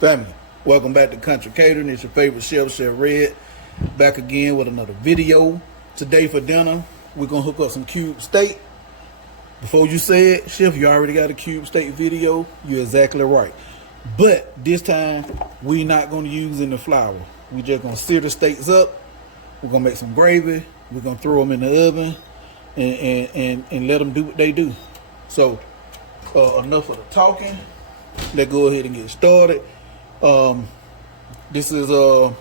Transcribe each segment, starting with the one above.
Family, welcome back to Country Catering. It's your favorite chef, Chef Red, back again with another video. Today for dinner, we're going to hook up some cube steak. Before you say it, Chef, you already got a cube steak video. You're exactly right. But this time, we're not going to use any flour. We're just going to sear the steaks up. We're going to make some gravy. We're going to throw them in the oven and let them do what they do. So, enough of the talking. Let's go ahead and get started. This is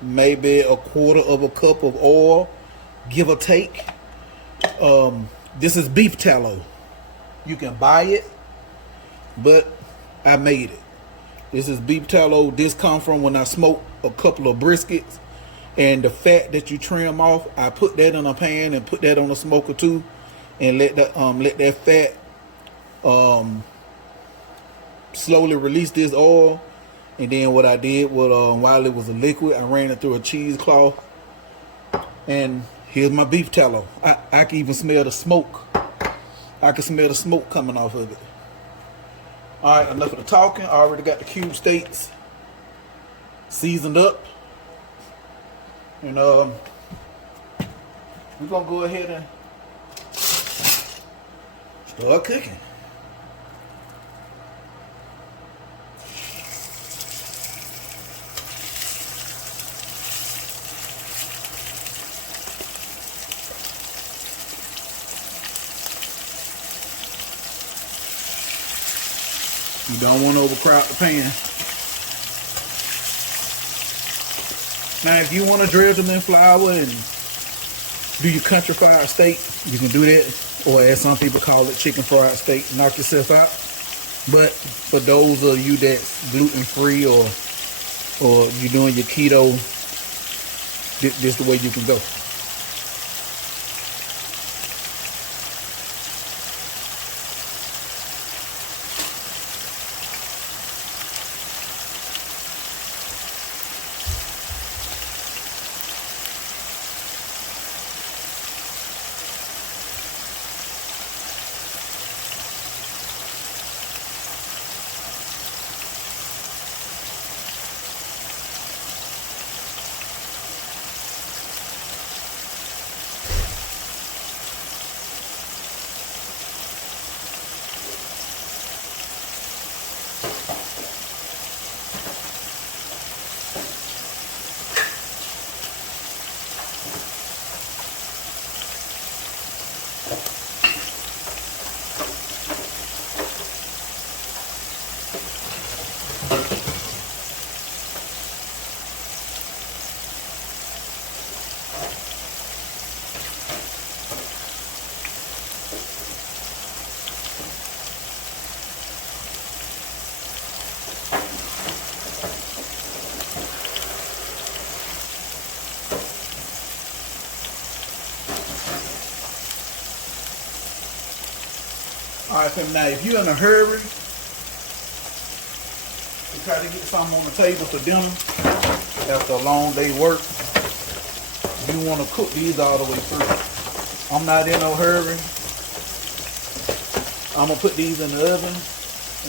maybe a quarter of a cup of oil, give or take. This is beef tallow. You can buy it, but I made it. This is beef tallow. This comes from when I smoked a couple of briskets, and the fat that you trim off, I put that in a pan and put that on the smoker too, and let that fat slowly release this oil. And then what I did was, while it was a liquid, I ran it through a cheesecloth. And here's my beef tallow. I can even smell the smoke. I can smell the smoke coming off of it. All right, enough of the talking. I already got the cube steaks seasoned up. And we're going to go ahead and start cooking. You don't want to overcrowd the pan. Now, if you want to dredge them in flour and do your country fried steak, you can do that. Or as some people call it, chicken fried steak. Knock yourself out. But for those of you that's gluten free or you're doing your keto, this is the way you can go. Alright, so now if you're in a hurry to try to get something on the table for dinner after a long day work, you want to cook these all the way through. I'm not in no hurry. I'm going to put these in the oven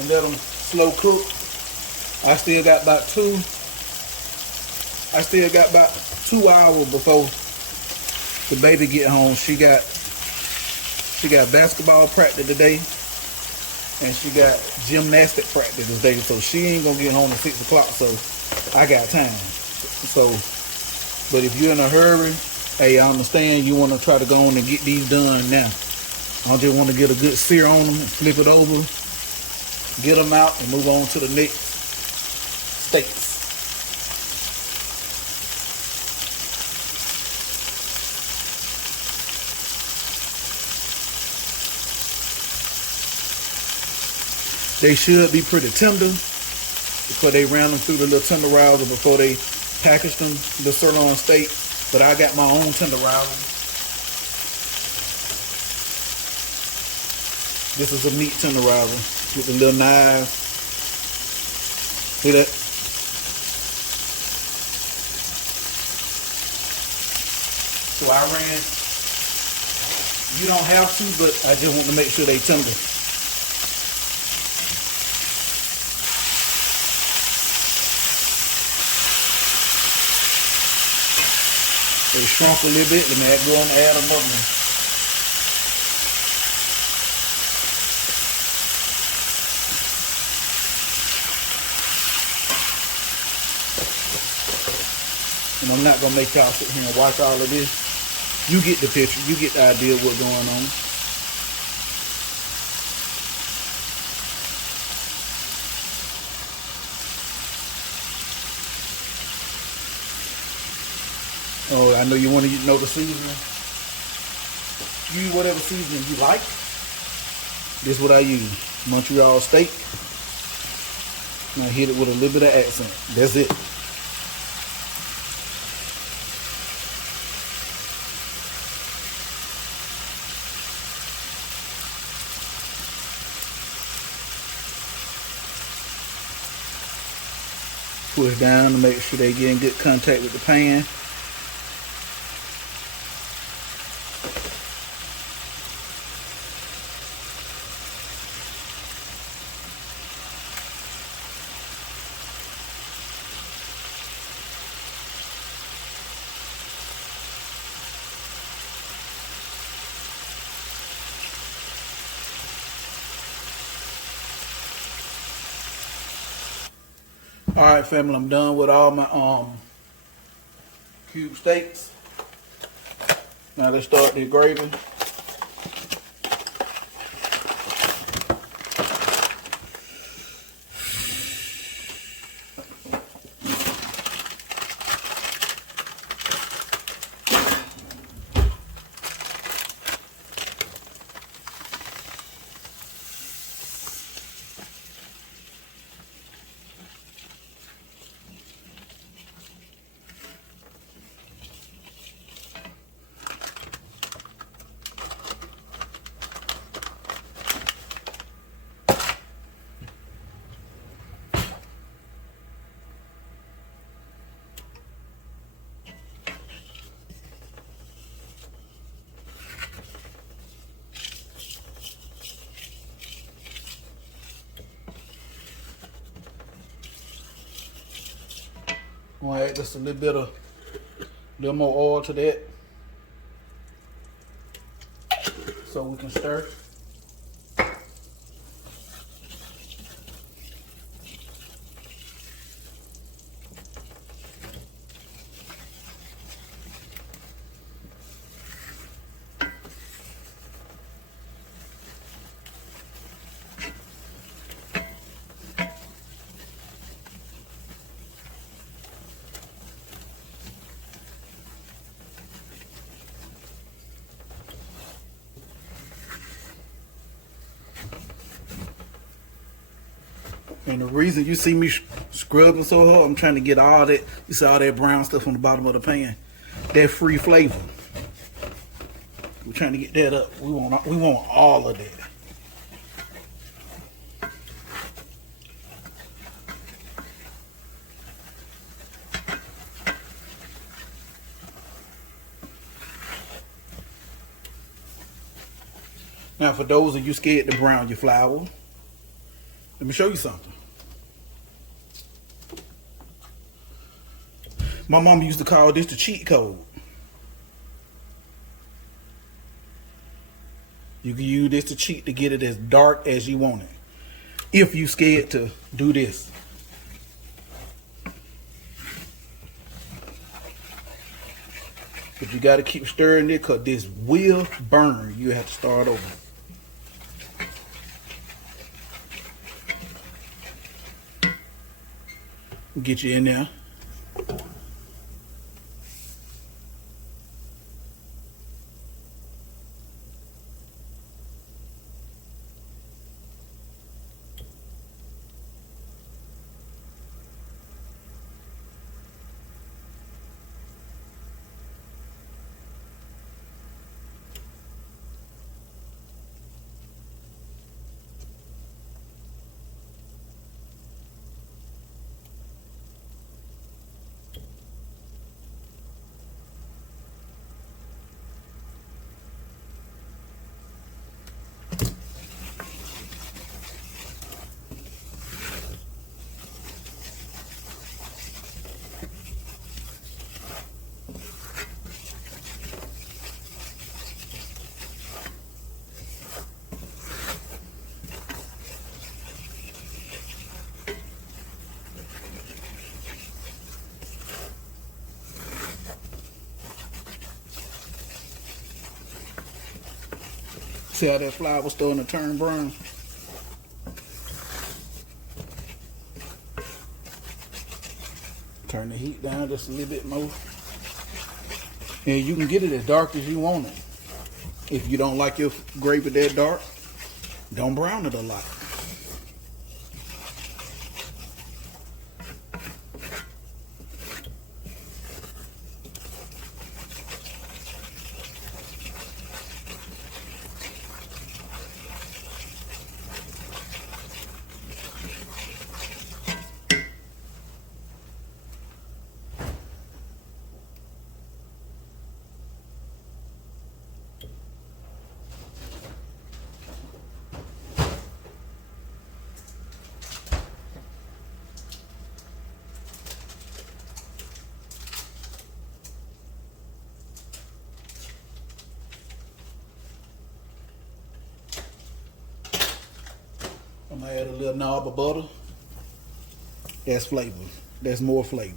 and let them slow cook. I still got about 2 hours before the baby get home. She got basketball practice today, and she got gymnastic practice today, so she ain't gonna get home at 6 o'clock, so I got time. So, but if you're in a hurry, hey, I understand you want to try to go on and get these done now. I just want to get a good sear on them and flip it over, get them out, and move on to the next steaks. They should be pretty tender because they ran them through the little tenderizer before they packaged them, the sirloin steak. But I got my own tenderizer. This is a meat tenderizer with the little knife. See that? So I ran. You don't have to, but I just want to make sure they tender. They shrunk a little bit. Let me go on and add them up now. And I'm not gonna make y'all sit here and watch all of this. You get the picture. You get the idea of what's going on. Oh, I know you want to know the seasoning. Use whatever seasoning you like. This is what I use. Montreal steak. And I hit it with a little bit of accent. That's it. Push down to make sure they get in good contact with the pan. All right, family, I'm done with all my cube steaks. Now let's start the gravy. I'm gonna add just a little more oil to that, so we can stir. And the reason you see me scrubbing so hard, I'm trying to get all that, you see all that brown stuff on the bottom of the pan, that free flavor. We're trying to get that up. We want all of that. Now, for those of you scared to brown your flour, let me show you something. My mom used to call this the cheat code. You can use this to cheat to get it as dark as you want it. If you scared to do this. But you got to keep stirring it because this will burn. You have to start over. Get you in there. See how that flour starting to turn brown? Turn the heat down just a little bit more. And you can get it as dark as you want it. If you don't like your gravy that dark, don't brown it a lot. I'm gonna add a little knob of butter. That's flavor. That's more flavor.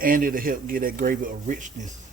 And it'll help get that gravy a richness.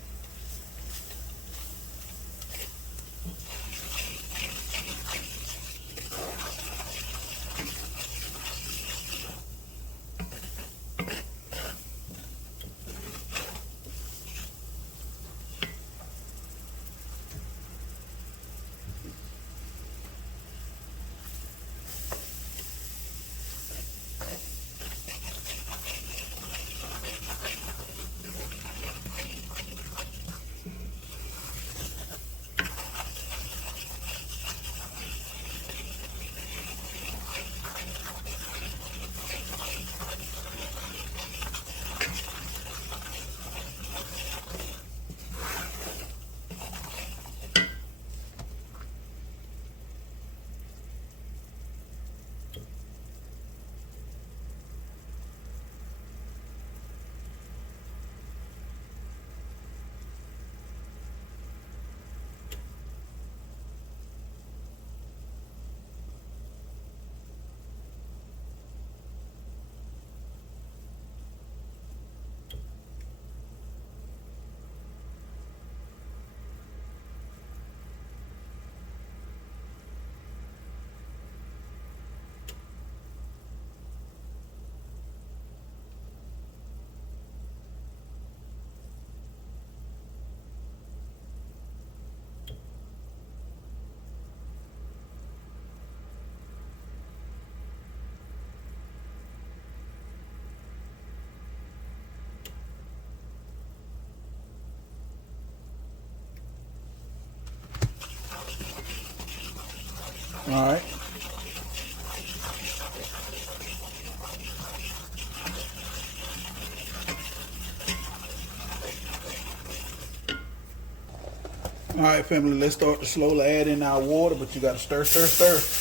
All right. All right, family, let's start to slowly add in our water, but you got to stir, stir, stir.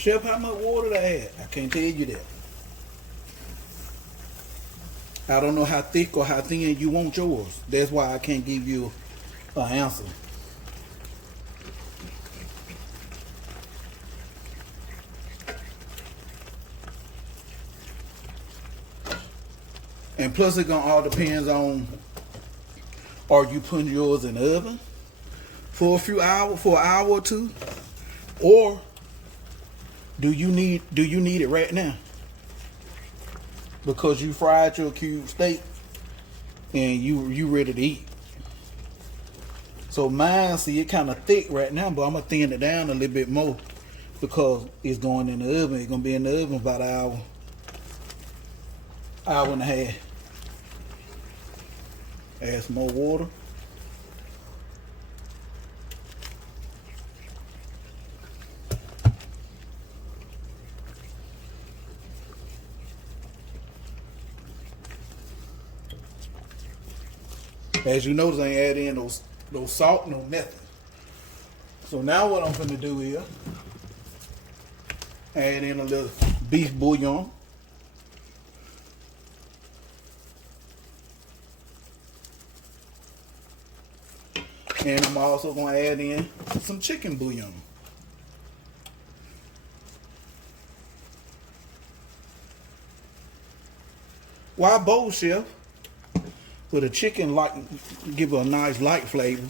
Chef, how much water to add? I can't tell you that. I don't know how thick or how thin you want yours. That's why I can't give you an answer. And plus it gonna all depends on, are you putting yours in the oven for a few hours, for an hour or two? Or do you need it right now? Because you fried your cube steak and you ready to eat. So mine, see, it kind of thick right now, but I'm gonna thin it down a little bit more because it's going in the oven. It's gonna be in the oven about an hour and a half. Add some more water. As you notice, I ain't add in no salt, no nothing. So now what I'm gonna do is add in a little beef bouillon. And I'm also gonna add in some chicken bouillon. Why bold, chef? With a chicken give it a nice light flavor.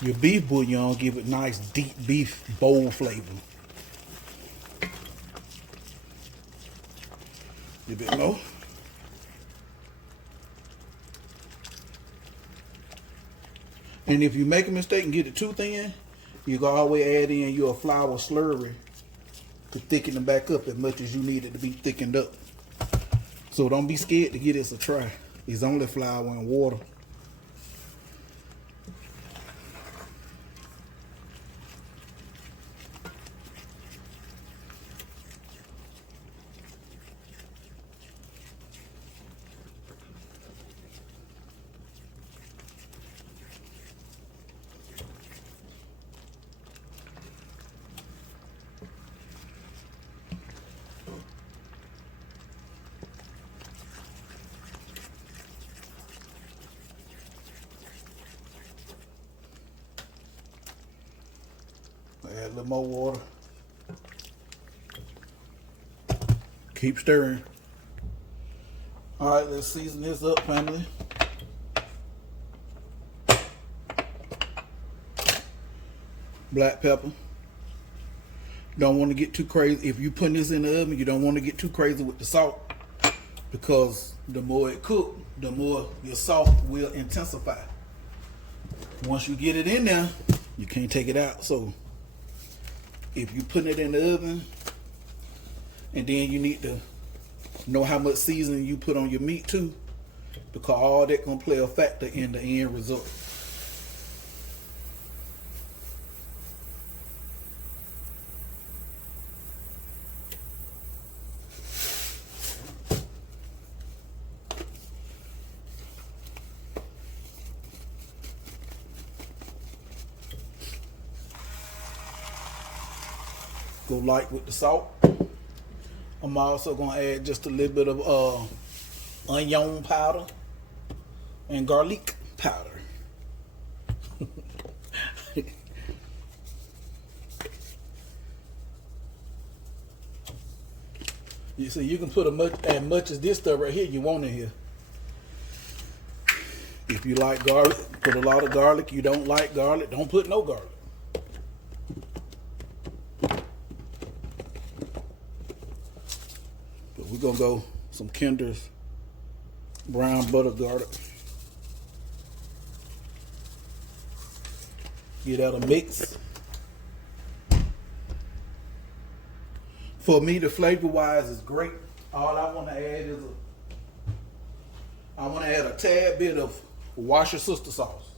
Your beef bouillon give it nice deep beef bold flavor. A bit more. And if you make a mistake and get it too thin, you can always add in your flour slurry to thicken it back up as much as you need it to be thickened up. So don't be scared to give this a try. It's only flour and water. Add a little more water. Keep stirring. All right, let's season this up, family. Black pepper. Don't want to get too crazy. If you put this in the oven, you don't want to get too crazy with the salt, because the more it cooks, the more your salt will intensify. Once you get it in there, you can't take it out. So if you put it in the oven, and then you need to know how much seasoning you put on your meat too, because all that gonna play a factor in the end result. Go light with the salt. I'm also gonna add just a little bit of onion powder and garlic powder. You see, you can put as much as this stuff right here you want in here. If you like garlic, put a lot of garlic. You don't like garlic, don't put no garlic. We're gonna go some Kinder's brown butter garlic. Get out a mix. For me, the flavor wise is great. All I want to add is a tad bit of wash your sister sauce.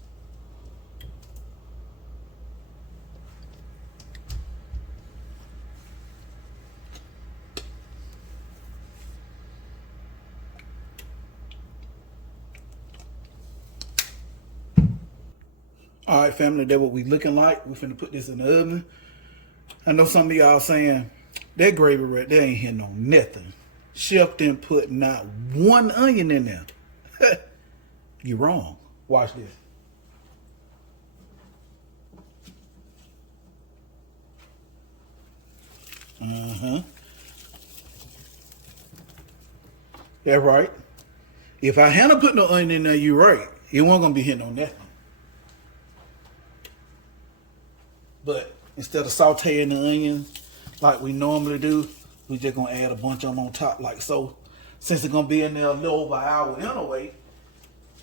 All right, family, that's what we looking like. We finna put this in the oven. I know some of y'all saying, that gravy right there ain't hitting on nothing. Chef didn't put not one onion in there. You're wrong. Watch this. That's right. If I hadn't put no onion in there, you're right. It wasn't gonna be hitting on nothing. But instead of sauteing the onions like we normally do, we just gonna add a bunch of them on top like so. Since it's gonna be in there a little over an hour anyway,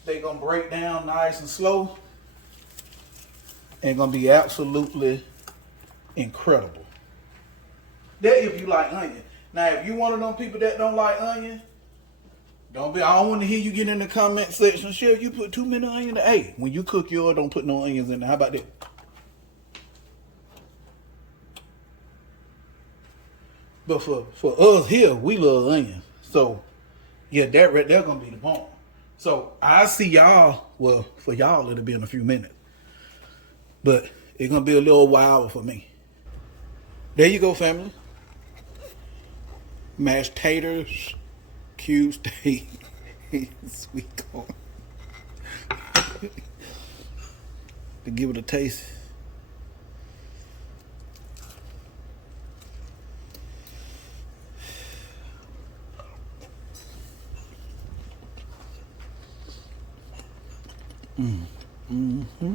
they gonna break down nice and slow and gonna be absolutely incredible. That if you like onion. Now if you one of them people that don't like onion, I don't want to hear you get in the comment section. Chef, you put too many onions in the A. When you cook yours, don't put no onions in there. How about that? But for us here, we love onions. So, yeah, that right there gonna be the bomb. So, I see y'all, well, for y'all, it'll be in a few minutes. But it's gonna be a little while for me. There you go, family. Mashed taters, cube steak, sweet corn. To give it a taste. Mm-hmm.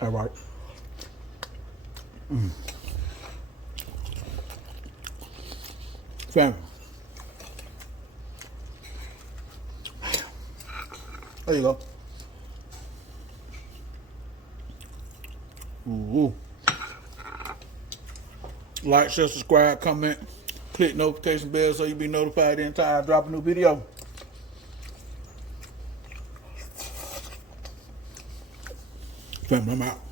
All right. Family. There you go. Ooh. Like, share, subscribe, comment, click notification bell so you be notified anytime I drop a new video. Family, I'm out.